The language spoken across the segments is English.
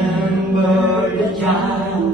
remember the child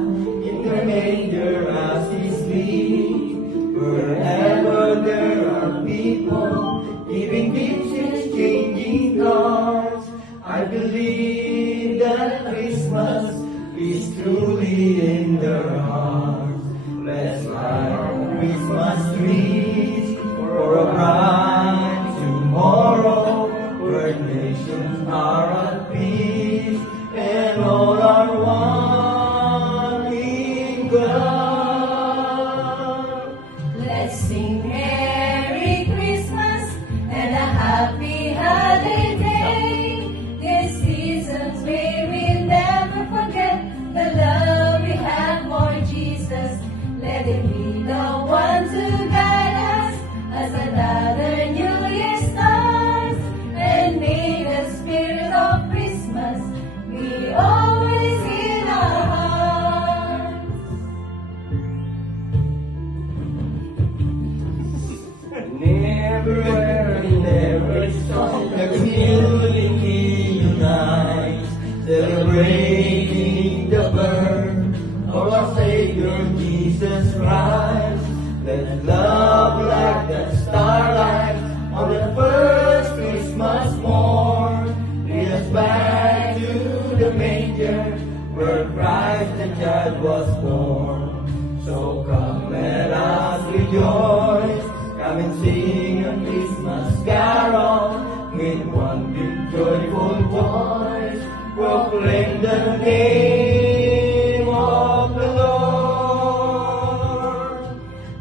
in the manger as he sleeps. Wherever there are people giving gifts, exchanging cards, I believe that Christmas is truly in their hearts. Let's light Christmas trees for a bright tomorrow, where nations are at peace and all are one in God. Let's sing Merry Christmas and a Happy Holiday. This season's way we'll never forget the love we have for Jesus. Let him be the one to guide us as another New Year starts. And may the spirit of Christmas be always in our hearts. Everywhere in every song, the community unites, celebrating the birth of our Savior Jesus Christ. Let love like the starlight on the first Christmas morn lead us back to the manger where Christ the child was born. So come, let us rejoice. Come and sing a Christmas carol with one big joyful voice. Proclaim the name of the Lord.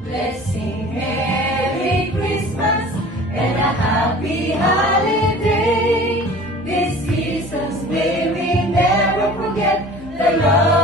Let's sing Merry Christmas and a Happy Holiday. This season's may we never forget the love